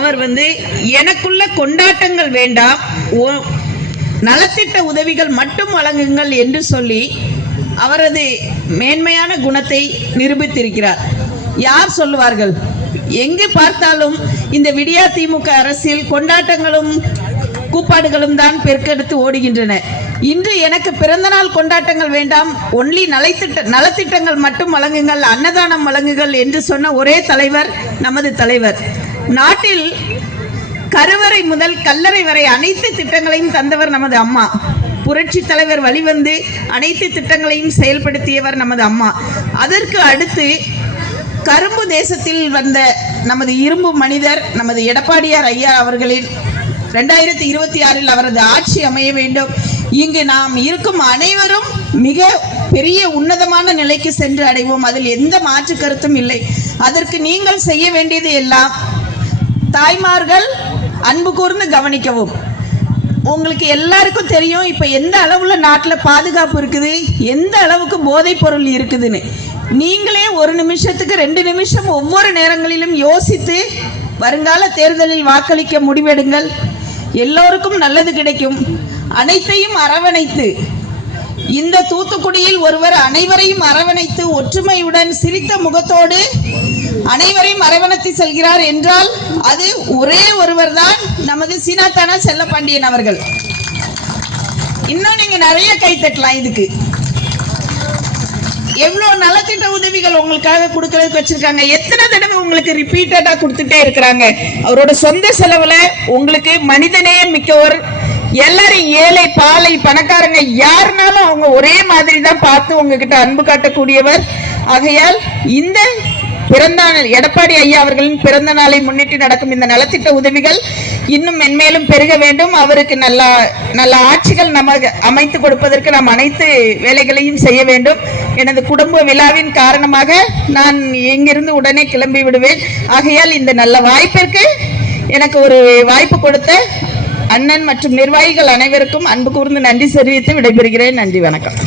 அவர் வந்து எனக்குள்ள கொண்டாட்டங்கள் வேண்டாம். ஓ- நலத்திட்ட உதவிகள் மட்டும் வழங்குங்கள் என்று சொல்லி அவரது மேன்மையான குணத்தை நிரூபித்திருக்கிறார். யார் சொல்லுவார்கள்? எங்கு பார்த்தாலும் இந்த விடியா திமுக அரசில் கொண்டாட்டங்களும் கூப்பாடுகளும் தான் பெருக்கெடுத்து ஓடுகின்றன. இன்று எனக்கு பிறந்தநாள் கொண்டாட்டங்கள் வேண்டாம். ஒன்லி நலத்திட்ட நலத்திட்டங்கள் மட்டும் வழங்குங்கள் அன்னதானம் வழங்குங்கள் என்று சொன்ன ஒரே தலைவர் நமது தலைவர். நாட்டில் கருவறை முதல் கல்லறை வரை அனைத்து திட்டங்களையும் தந்தவர் நமது அம்மா. புரட்சி தலைவர் வழிவந்து அனைத்து திட்டங்களையும் செயல்படுத்தியவர் நமது அம்மா. அதற்கு அடுத்து கரும்பு தேசத்தில் வந்த நமது இரும்பு மனிதர் நமது எடப்பாடியார் ஐயா அவர்களின் ரெண்டாயிரத்தி இருபத்தி ஆறில் அவரது ஆட்சி அமைய வேண்டும். இங்கு நாம் இருக்கும் அனைவரும் மிக பெரிய உன்னதமான நிலைக்கு சென்று அடைவோம். அதில் எந்த மாற்று கருத்தும் இல்லை. அதற்கு நீங்கள் செய்ய வேண்டியது எல்லாம் தாய்மார்கள் அன்பு கூர்ந்து கவனிக்கவும். உங்களுக்கு எல்லாருக்கும் தெரியும் இப்போ எந்த அளவுல நாட்டில் பாதுகாப்பு இருக்குது எந்த அளவுக்கு போதைப் பொருள் இருக்குதுன்னு. நீங்களே ஒரு நிமிஷத்துக்கு ரெண்டு நிமிஷம் ஒவ்வொரு நேரங்களிலும் யோசித்து வருங்கால தேர்தலில் வாக்களிக்க முடிவெடுங்கள். எல்லோருக்கும் நல்லது கிடைக்கும். அனைத்தையும் அரவணைத்து இந்த தூத்துக்குடியில் ஒருவர் அனைவரையும் அரவணைத்து ஒற்றுமையுடன் சிரித்த முகத்தோடு அனைவரையும் அரவணைத்து செல்கிறார் என்றால் அது ஒரே ஒருவர் தான் நமது சீனாத்தானா செல்லப்பாண்டியன் அவர்கள். இன்னும் நீங்க நிறைய கை தட்டலாம் இதுக்கு. எவ்வளவு நலத்திட்ட உதவிகள் உங்களுக்காக கொடுக்கறதுக்கு வச்சிருக்காங்க. எத்தனை தடவை உங்களுக்கு ரிப்பீட்டடா கொடுத்துட்டே இருக்கிறாங்க. அவரோட சொந்த செலவுல உங்களுக்கு மனிதநேயம் மிக்கவர் எல்லாரும் ஏழை பாலை பணக்காரங்க யாருனாலும் அவங்க ஒரே மாதிரி தான் பார்த்து உங்ககிட்ட அன்பு காட்டக்கூடியவர். ஆகையால் இந்த பிறந்த நாள் எடப்பாடி ஐயா அவர்களின் பிறந்த நாளை முன்னிட்டு நடக்கும் இந்த நலத்திட்ட உதவிகள் இன்னும் மென்மேலும் பெருக வேண்டும். அவருக்கு நல்ல நல்ல ஆட்சிகள் நமக்கு அமைத்து கொடுப்பதற்கு நாம் அனைத்து வேலைகளையும் செய்ய வேண்டும். எனது குடும்ப விழாவின் காரணமாக நான் இங்கிருந்து உடனே கிளம்பி விடுவேன். ஆகையால் இந்த நல்ல வாய்ப்பிற்கு எனக்கு ஒரு வாய்ப்பு கொடுத்த அண்ணன் மற்றும் நிர்வாகிகள் அனைவருக்கும் அன்பு கூர்ந்து நன்றி தெரிவித்து விடைபெறுகிறேன். நன்றி வணக்கம்.